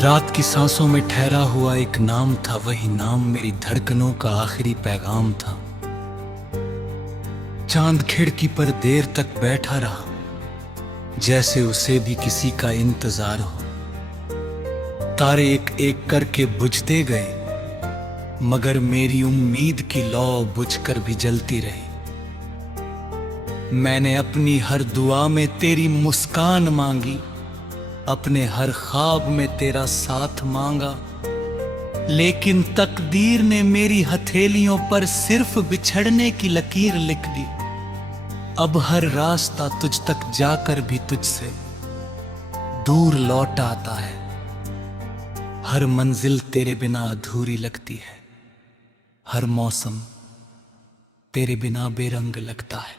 रात की सांसों में ठहरा हुआ एक नाम था, वही नाम मेरी धड़कनों का आखिरी पैगाम था। चांद खिड़की पर देर तक बैठा रहा, जैसे उसे भी किसी का इंतजार हो। तारे एक एक करके बुझते गए, मगर मेरी उम्मीद की लौ बुझकर भी जलती रही। मैंने अपनी हर दुआ में तेरी मुस्कान मांगी, अपने हर ख्वाब में तेरा साथ मांगा, लेकिन तकदीर ने मेरी हथेलियों पर सिर्फ बिछड़ने की लकीर लिख दी। अब हर रास्ता तुझ तक जाकर भी तुझसे दूर लौट आता है। हर मंजिल तेरे बिना अधूरी लगती है, हर मौसम तेरे बिना बेरंग लगता है।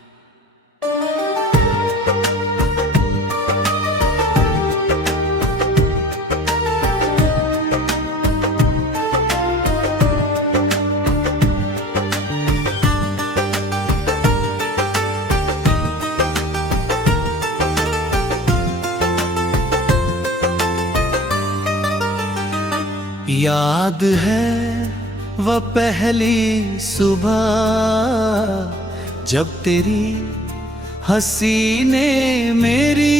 याद है वह पहली सुबह, जब तेरी हंसी ने मेरी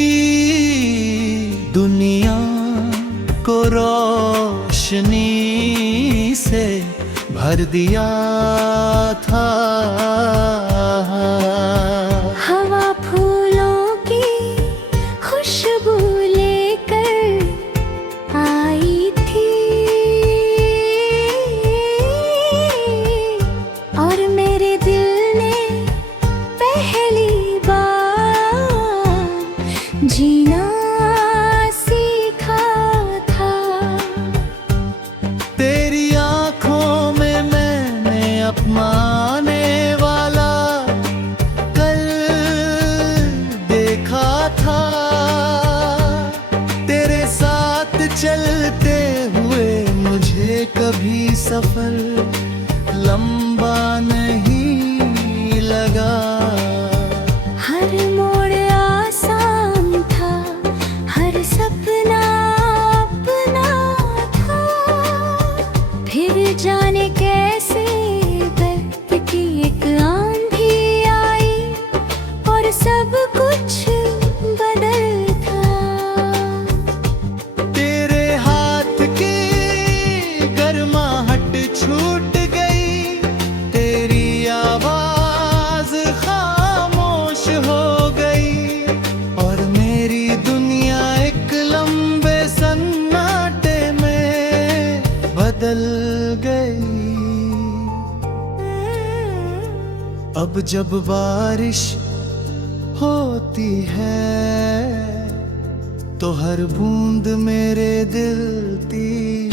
दुनिया को रोशनी से भर दिया था। हवा फूलों की खुशबू लेकर आई थी, और मेरे दिल ने पहली बार जीना सीखा था। तेरी आंखों में मैंने अपनाने वाला कल देखा था। तेरे साथ चलते हुए मुझे कभी सफर लंबा नहीं लगा। हर मोड़ आसान था, हर सपना अपना था। फिर जाने कैसे दर्द की एक आंधी आई, और सब कुछ बदल था। तेरे हाथ की गर्माहट छूट गई, तेरी आवाज खामोश हो गई, और मेरी दुनिया एक लंबे सन्नाटे में बदल गई। अब जब बारिश होती है तो हर बूंद मेरे दिल की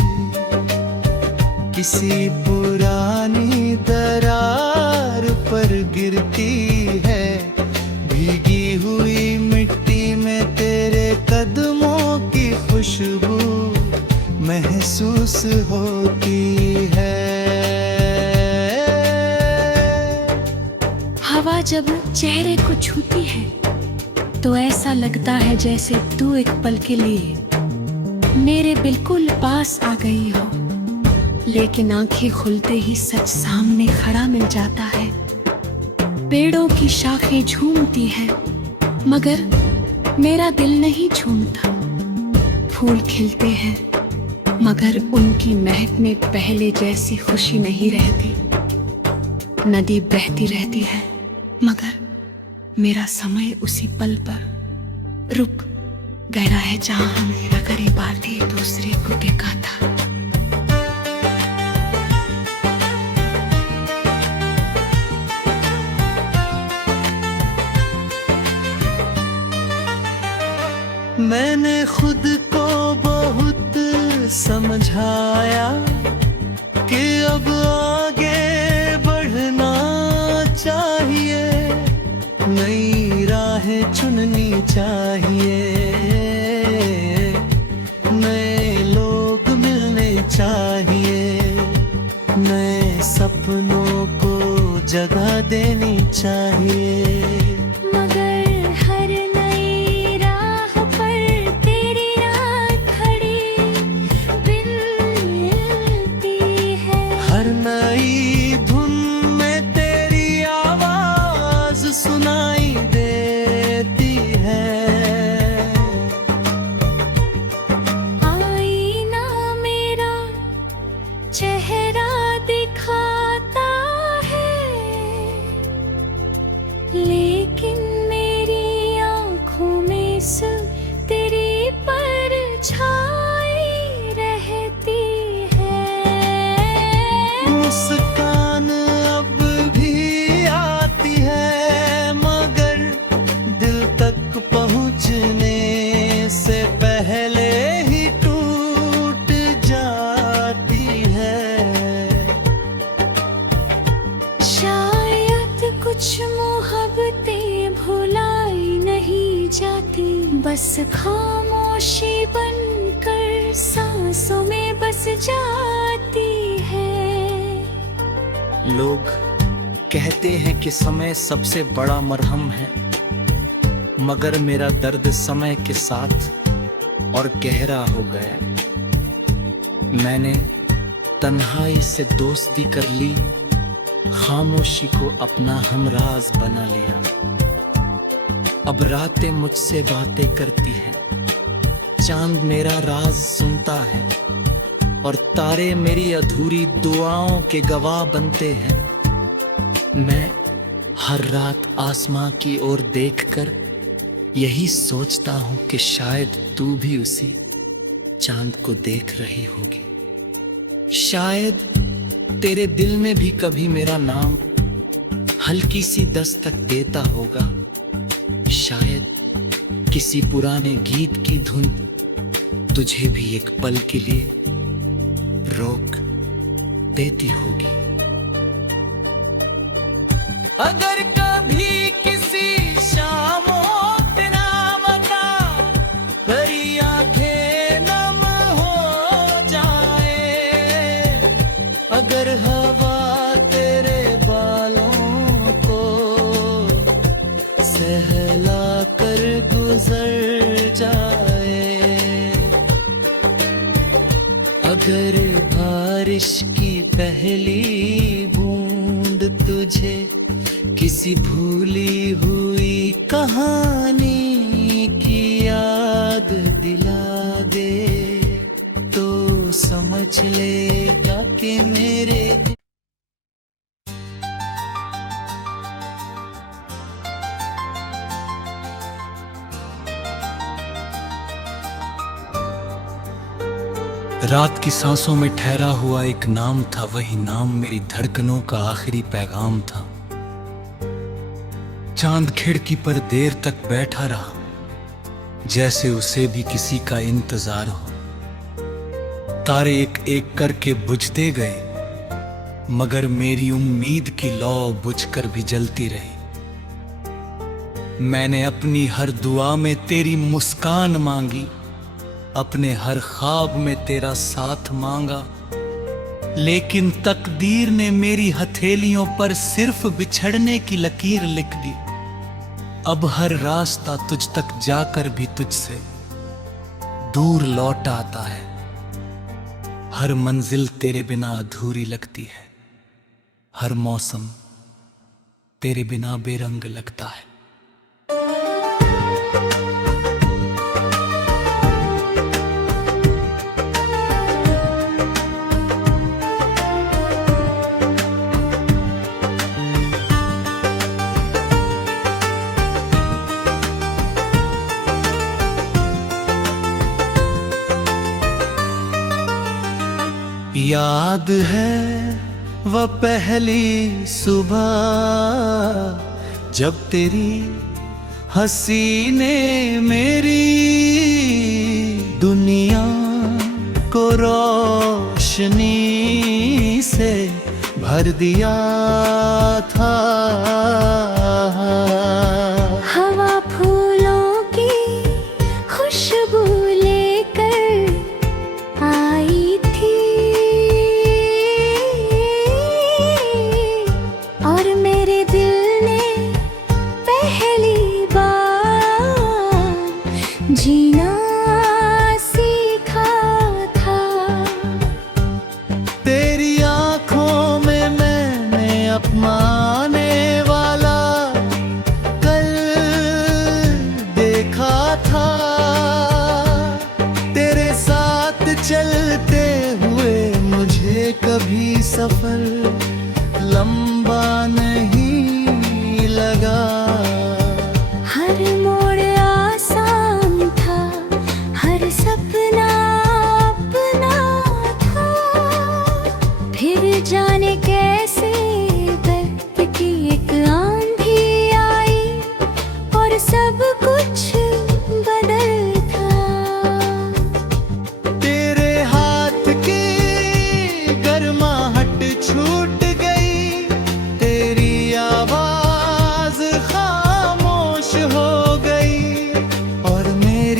किसी पुरानी दरार पर गिरती है। भीगी हुई मिट्टी में तेरे कदमों की खुशबू महसूस होती है। हवा जब चेहरे को छूती है तो ऐसा लगता है जैसे तू एक पल के लिए मेरे बिल्कुल पास आ गई हो, लेकिन आंखें खुलते ही सच सामने खड़ा मिल जाता है। पेड़ों की शाखें झूमती हैं, मगर मेरा दिल नहीं झूमता। फूल खिलते हैं, मगर उनकी महक में पहले जैसी खुशी नहीं रहती। नदी बहती रहती है, मगर मेरा समय उसी पल पर रुक गया है जहां हमने नगरी बातें दूसरे को देखा था। मैंने खुद को बहुत समझाया कि अब आगे बढ़ना चाहिए, नई राहें चुननी चाहिए, नए लोग मिलने चाहिए, नए सपनों को जगह देनी चाहिए। मगर हर नई राह पर तेरी राह खड़ी बस खामोशी बनकर सांसों में बस जाती है। लोग कहते हैं कि समय सबसे बड़ा मरहम है, मगर मेरा दर्द समय के साथ और गहरा हो गया। मैंने तन्हाई से दोस्ती कर ली, खामोशी को अपना हमराज बना लिया। अब रातें मुझसे बातें करती हैं, चांद मेरा राज सुनता है और तारे मेरी अधूरी दुआओं के गवाह बनते हैं। मैं हर रात आसमां की ओर देखकर यही सोचता हूं कि शायद तू भी उसी चांद को देख रही होगी। शायद तेरे दिल में भी कभी मेरा नाम हल्की सी दस्तक देता होगा। शायद किसी पुराने गीत की धुन तुझे भी एक पल के लिए रोक देती होगी। अगर कभी किसी शामों तेरा मता तेरी आंखें नम हो जाए, अगर हवा तेरे बालों को सहला कर गुजर जाए, अगर बारिश की पहली बूंद तुझे किसी भूली हुई कहानी की याद दिला दे, तो समझ लेगा कि मेरे रात की सांसों में ठहरा हुआ एक नाम था, वही नाम मेरी धड़कनों का आखिरी पैगाम था। चांद खिड़की पर देर तक बैठा रहा, जैसे उसे भी किसी का इंतजार हो। तारे एक एक करके बुझते गए, मगर मेरी उम्मीद की लौ बुझकर भी जलती रही। मैंने अपनी हर दुआ में तेरी मुस्कान मांगी, अपने हर ख्वाब में तेरा साथ मांगा, लेकिन तकदीर ने मेरी हथेलियों पर सिर्फ बिछड़ने की लकीर लिख दी। अब हर रास्ता तुझ तक जाकर भी तुझसे दूर लौट आता है। हर मंजिल तेरे बिना अधूरी लगती है, हर मौसम तेरे बिना बेरंग लगता है। याद है वह पहली सुबह जब तेरी हंसी ने मेरी दुनिया को रोशनी से भर दिया था। हवा फूलों की खुशबू लेकर आई थी और मेरे दिल ने पहली बार जीना सीखा था। तेरी आंखों में मैंने अपनाने वाला कल देखा था। तेरे साथ चलते हुए मुझे कभी सफर लंबा नहीं लगा। हर मोड़ आसान था, हर सपना अपना था। फिर जाने कैसे दर्द की एक आंधी आई और सब कुछ बदल था। तेरे हाथ की गर्माहट छूट गई, तेरी आवाज खामोश हो गई और मेरे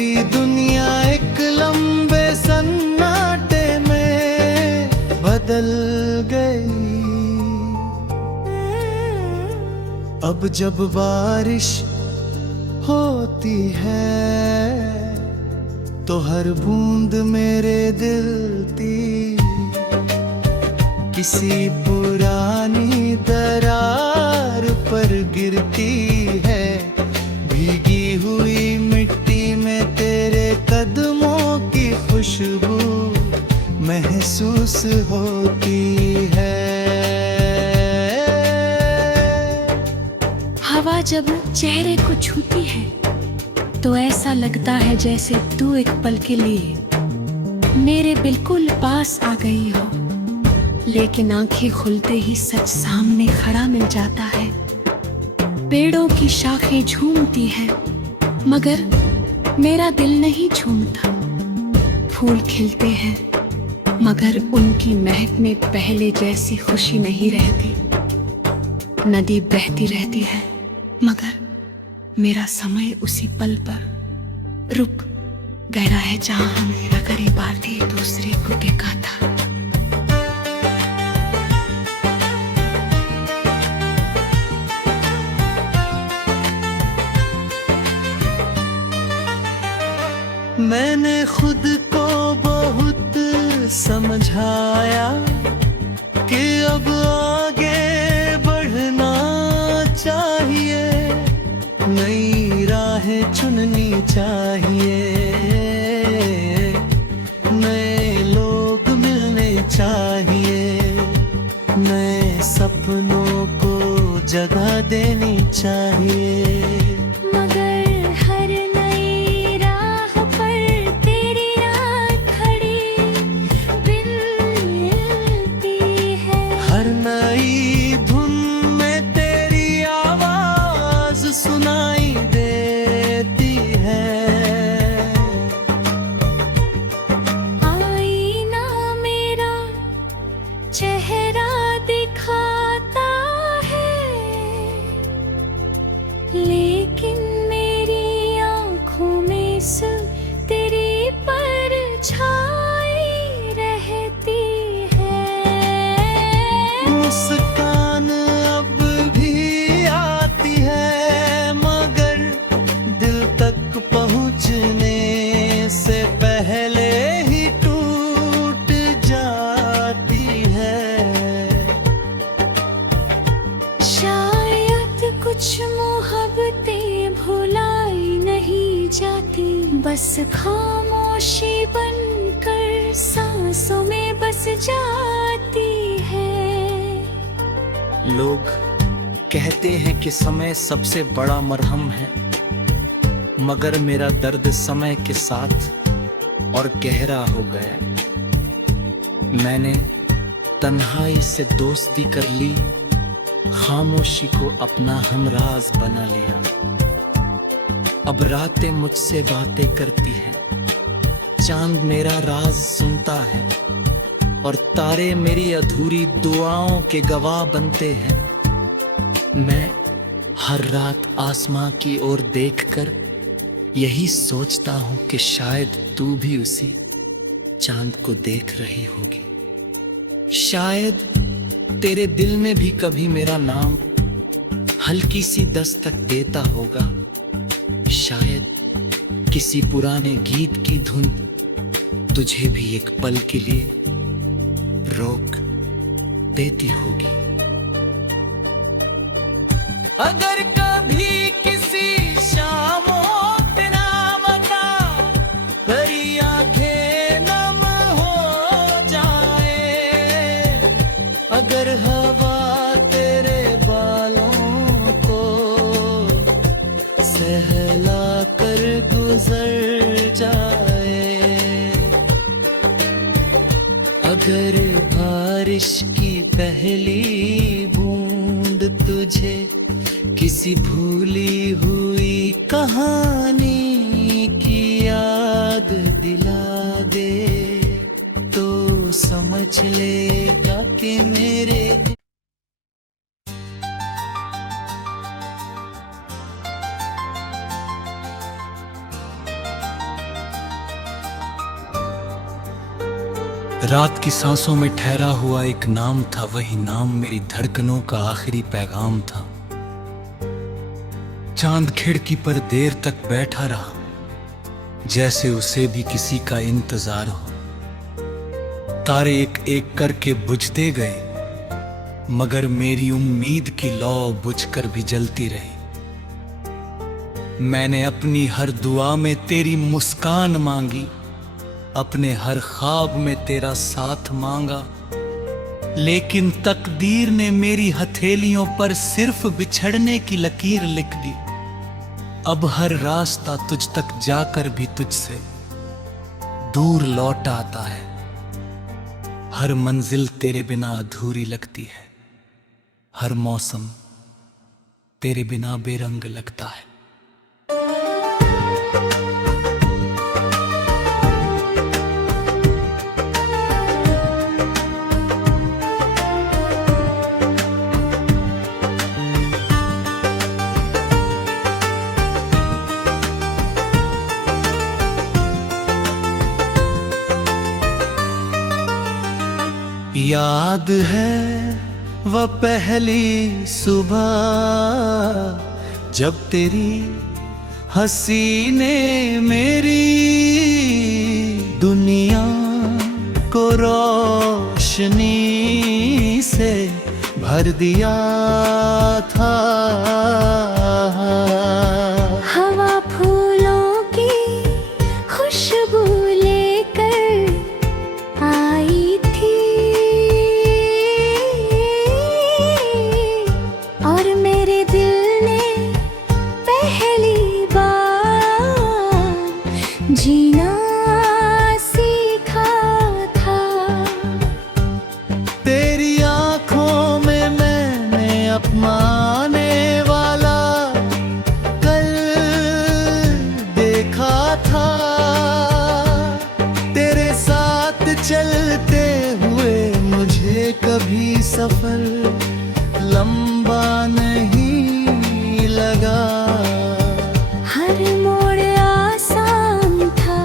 गई। अब जब बारिश होती है तो हर बूंद मेरे दिल की किसी पुरानी दरार पर गिरती है। भीगी हुई मिट्टी में तेरे कदमों की खुशबू महसूस होती है। हवा जब चेहरे को छूती है तो ऐसा लगता है जैसे तू एक पल के लिए मेरे बिल्कुल पास आ गई हो। लेकिन आंखें खुलते ही सच सामने खड़ा मिल जाता है। पेड़ों की शाखें झूमती है मगर मेरा दिल नहीं झूमता। फूल खिलते हैं मगर उनकी महक में पहले जैसी खुशी नहीं रहती। नदी बहती रहती है मगर मेरा समय उसी पल पर रुक गया है जहां हम नगरी बातें एक दूसरे को देखा था। मैंने खुद को बहुत समझाया कि अब आगे बढ़ना चाहिए, नई राहें चुननी चाहिए, नए लोग मिलने चाहिए, नए सपनों को जगह देनी चाहिए। मगर हर नई राह पर तेरी याद खड़ी मिलती है। हर नई धुन में तेरी आवाज सुनाई देती है। आईना मेरा चेहरा दिखाता है लेकिन मेरी आंखों में सिर्फ तेरी परछाई रहती है। मुस्कान अब भी आती है मगर दिल तक पहुंचने से पहले ही टूट जाती है। शायद कुछ मोहब्बतें भुलाई नहीं जाती, बस खामोशी बनकर सांसों में बस जाती है। लोग कहते हैं कि समय सबसे बड़ा मरहम है, मगर मेरा दर्द समय के साथ और गहरा हो गया। मैंने तन्हाई से दोस्ती कर ली, खामोशी को अपना हमराज बना लिया। अब रातें मुझसे बातें करती हैं, चांद मेरा राज सुनता है और तारे मेरी अधूरी दुआओं के गवाह बनते हैं। मैं हर रात आसमां की ओर देखकर यही सोचता हूं कि शायद तू भी उसी चांद को देख रही होगी। शायद तेरे दिल में भी कभी मेरा नाम हल्की सी दस्तक देता होगा। शायद किसी पुराने गीत की धुन तुझे भी एक पल के लिए रोक देती होगी। अगर कभी किसी शामों पे ना बता तेरी आंखें नम हो जाए, अगर हवा तेरे बालों को सहला कर गुजर जाए, अगर बारिश की पहली बूंद तुझे किसी भूली हुई कहानी की याद दिला दे तो समझ लेगा कि मेरे रात की सांसों में ठहरा हुआ एक नाम था, वही नाम मेरी धड़कनों का आखिरी पैगाम था। चांद खिड़की पर देर तक बैठा रहा, जैसे उसे भी किसी का इंतजार हो। तारे एक एक करके बुझते गए, मगर मेरी उम्मीद की लौ बुझकर भी जलती रही। मैंने अपनी हर दुआ में तेरी मुस्कान मांगी, अपने हर ख्वाब में तेरा साथ मांगा, लेकिन तकदीर ने मेरी हथेलियों पर सिर्फ बिछड़ने की लकीर लिख दी। अब हर रास्ता तुझ तक जाकर भी तुझसे दूर लौट आता है। हर मंजिल तेरे बिना अधूरी लगती है, हर मौसम तेरे बिना बेरंग लगता है। याद है वह पहली सुबह, जब तेरी हंसी ने मेरी दुनिया को रोशनी से भर दिया था। हवा फूलों की खुशबू लेकर आई थी, और मेरे दिल ने पहली बार जीना सीखा था। तेरी आंखों में मैंने अपनाने वाला कल देखा था। तेरे साथ चलते हुए मुझे कभी सफर लंबा नहीं लगा। हर मोड़ आसान था,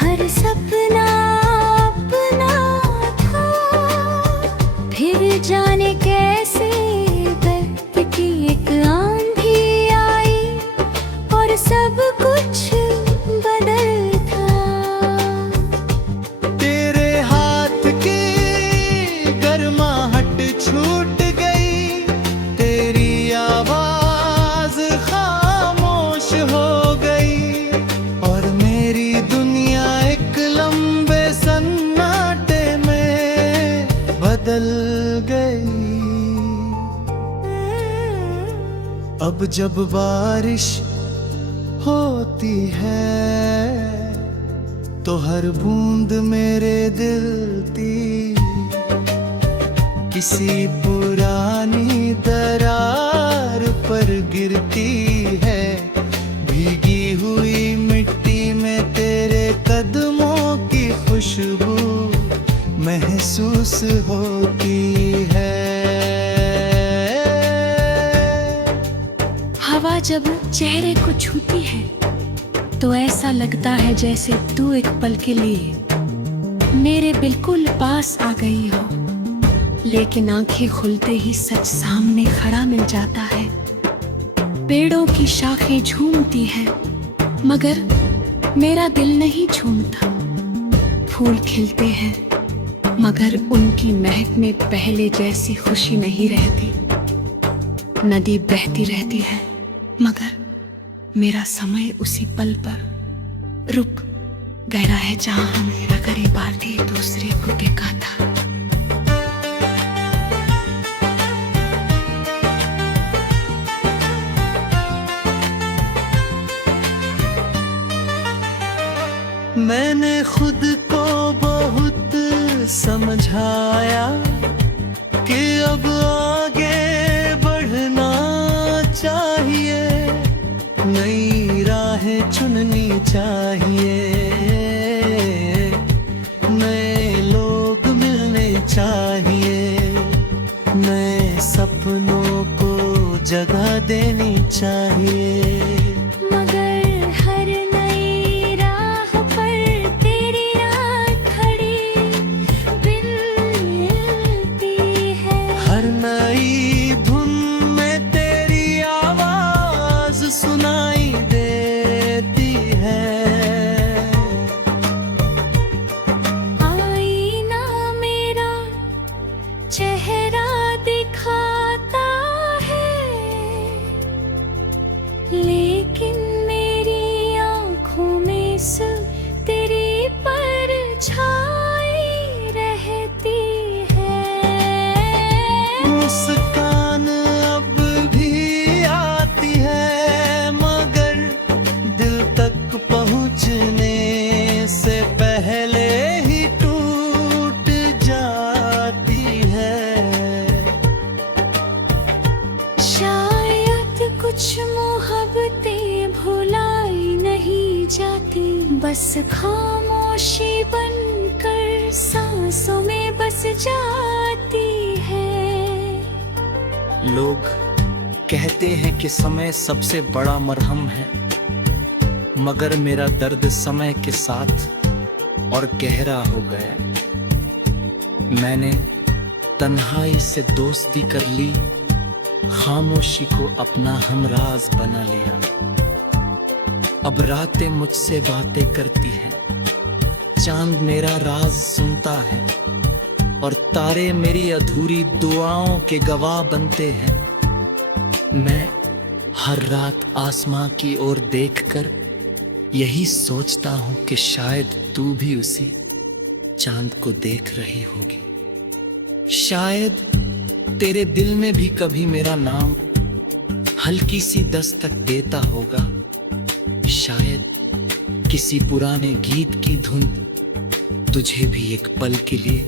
हर सपना अपना था। फिर जाने कैसे दर्द की एक आंधी आई, और सब कुछ बदल था। तेरे हाथ की गर्माहट छूट गई, तेरी आवाज खामोश हो गई, और मेरी दुनिया एक लंबे सन्नाटे में बदल गई। अब जब बारिश होती है तो हर बूंद मेरे दिल की किसी पुरानी दरार पर गिरती है। भीगी हुई मिट्टी में तेरे कदमों की खुशबू महसूस होती है। हवा जब चेहरे को छूती है तो ऐसा लगता है जैसे तू एक पल के लिए मेरे बिल्कुल पास आ गई हो, लेकिन आंखें खुलते ही सच सामने खड़ा मिल जाता है। पेड़ों की शाखें झूमती हैं, मगर मेरा दिल नहीं झूमता। फूल खिलते हैं, मगर उनकी महक में पहले जैसी खुशी नहीं रहती। नदी बहती रहती है, मगर मेरा समय उसी पल पर रुक गया है जहां हमने अगर ये बातें एक दूसरे को देखा था। मैंने खुद को बहुत समझाया कि अब आगे बढ़ना चाहिए, नई राहें चुननी चाहिए, नए लोग मिलने चाहिए, नए सपनों को जगह देनी चाहिए। मगर हर नई राह पर तेरी राह खड़ी बस खामोशी बनकर सांसों में बस जाती है। लोग कहते हैं कि समय सबसे बड़ा मरहम है, मगर मेरा दर्द समय के साथ और गहरा हो गया। मैंने तन्हाई से दोस्ती कर ली, खामोशी को अपना हमराज बना लिया। अब रातें मुझसे बातें करती हैं, चांद मेरा राज सुनता है और तारे मेरी अधूरी दुआओं के गवाह बनते हैं। मैं हर रात आसमां की ओर देखकर यही सोचता हूं कि शायद तू भी उसी चांद को देख रही होगी। शायद तेरे दिल में भी कभी मेरा नाम हल्की सी दस्तक देता होगा। शायद किसी पुराने गीत की धुन तुझे भी एक पल के लिए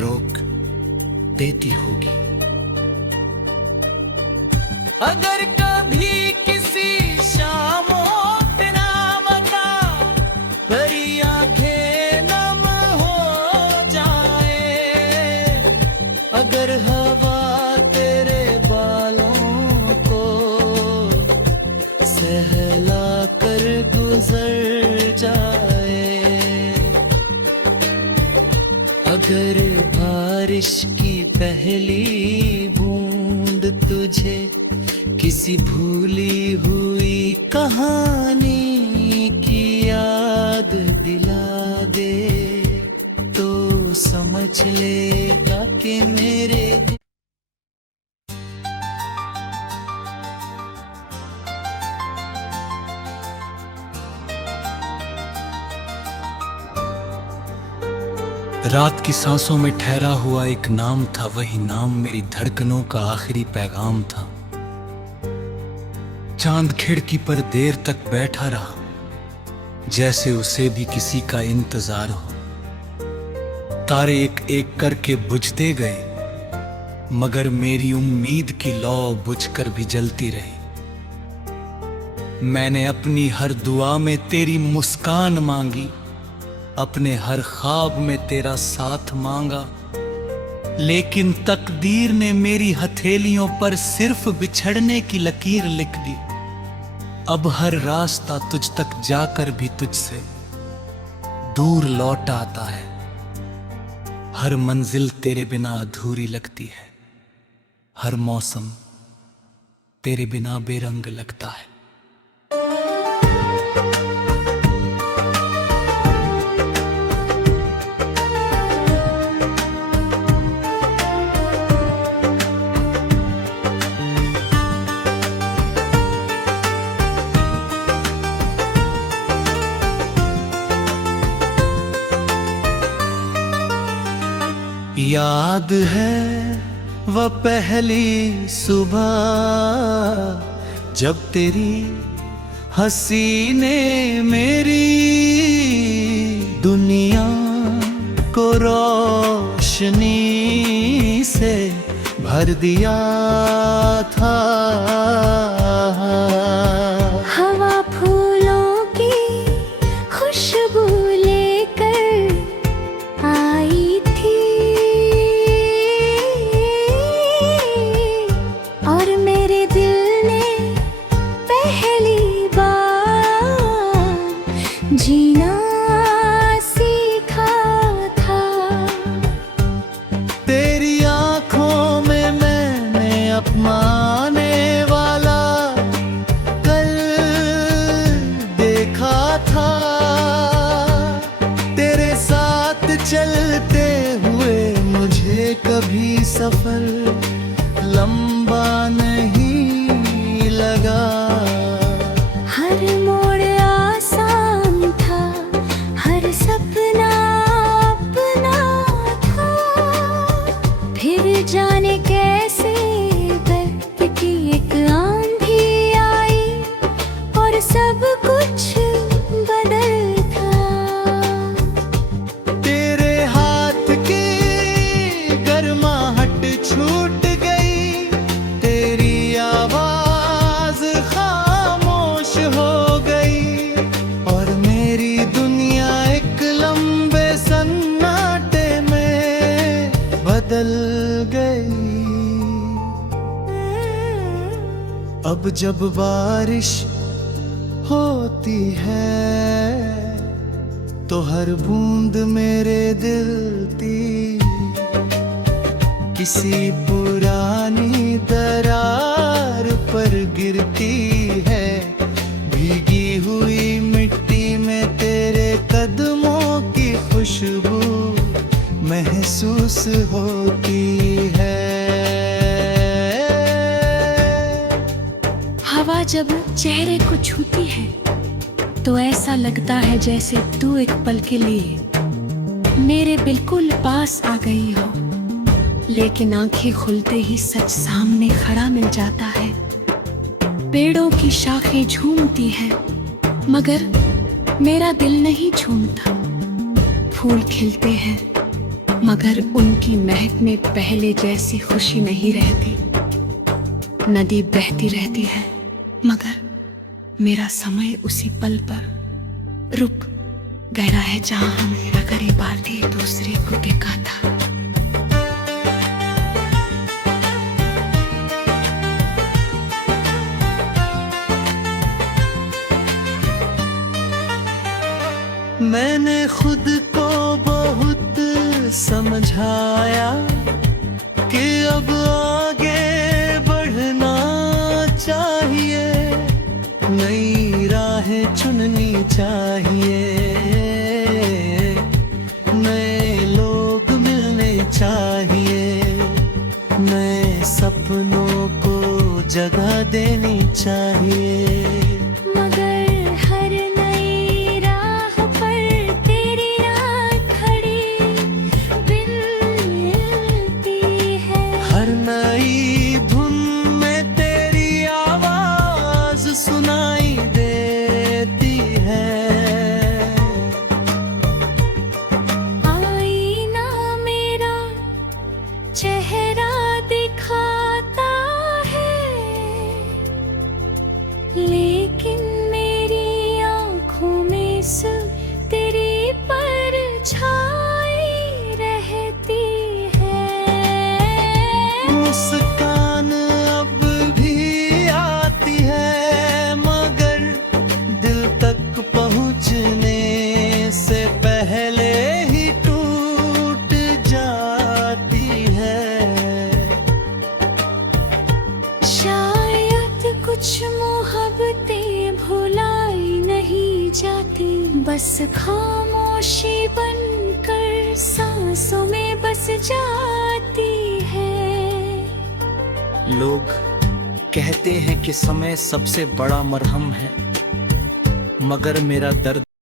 रोक देती होगी। अगर कभी किसी शामों पे नाम आता, तेरी आंखें नम हो जाए, अगर हवा तेरे बालों को सहला कर गुजर जाए, अगर बारिश की पहली बूंद तुझे किसी भूली हुई कहानी की याद दिला दे, तो समझ लेगा कि मेरे रात की सांसों में ठहरा हुआ एक नाम था, वही नाम मेरी धड़कनों का आखिरी पैगाम था। चांद खिड़की पर देर तक बैठा रहा, जैसे उसे भी किसी का इंतजार हो। तारे एक एक करके बुझते गए, मगर मेरी उम्मीद की लौ बुझकर भी जलती रही। मैंने अपनी हर दुआ में तेरी मुस्कान मांगी, अपने हर ख्वाब में तेरा साथ मांगा, लेकिन तकदीर ने मेरी हथेलियों पर सिर्फ बिछड़ने की लकीर लिख दी। अब हर रास्ता तुझ तक जाकर भी तुझसे दूर लौट आता है। हर मंजिल तेरे बिना अधूरी लगती है, हर मौसम तेरे बिना बेरंग लगता है। याद है वह पहली सुबह जब तेरी हंसी ने मेरी दुनिया को रोशनी से भर दिया था। हवा फूलों की खुशबू लेकर आई थी, और मेरे दिल ने पहली बार जीना सीखा था। तेरी आंखों में मैंने अपनाने वाला कल देखा था। तेरे साथ चलते हुए मुझे कभी सफर लंबा नहीं लगा। हर मोड़ आसान था, हर सपना अपना था। फिर जाने कैसे दर्द की एक आंधी आई और सब कुछ बदल था। तेरे हाथ की गर्माहट छूट गई, तेरी आवाज खामोश हो गई, और मेरे गई। अब जब बारिश होती है तो हर बूंद मेरे दिल की किसी पुरानी दरार पर गिरती है। भीगी हुई मिट्टी में तेरे कदमों की खुशबू महसूस होती है। हवा जब चेहरे को छूती है तो ऐसा लगता है जैसे तू एक पल के लिए मेरे बिल्कुल पास आ गई हो। लेकिन आंखें खुलते ही सच सामने खड़ा मिल जाता है। पेड़ों की शाखें झूमती है मगर मेरा दिल नहीं झूमता। फूल खिलते हैं मगर उनकी महक में पहले जैसी खुशी नहीं रहती। नदी बहती रहती है मगर मेरा समय उसी पल पर रुक गया है जहां हम नगरी बातें एक दूसरे को देखा था। मैंने खुद को बहुत समझाया कि अब आगे बढ़ना चाहिए, नई राहें चुननी चाहिए, नए लोग मिलने चाहिए, नए सपनों को जगह देनी चाहिए। मगर हर नई राह पर तेरी राह खड़ी मिलती है। हर नई धुन में तेरी आवाज सुनाई देती है। आईना मेरा चेहरा दिखाता है लेकिन मेरी आंखों में सिर्फ तेरी परछाई रहती है। मुस्कान अब भी आती है मगर दिल तक पहुंचने से पहले ही टूट जाती है। शायद कुछ मोहब्बतें भुलाई नहीं जाती, बस खामोशी बनकर सांसों में बस जाती है। लोग कहते हैं कि समय सबसे बड़ा मरहम है मगर मेरा दर्द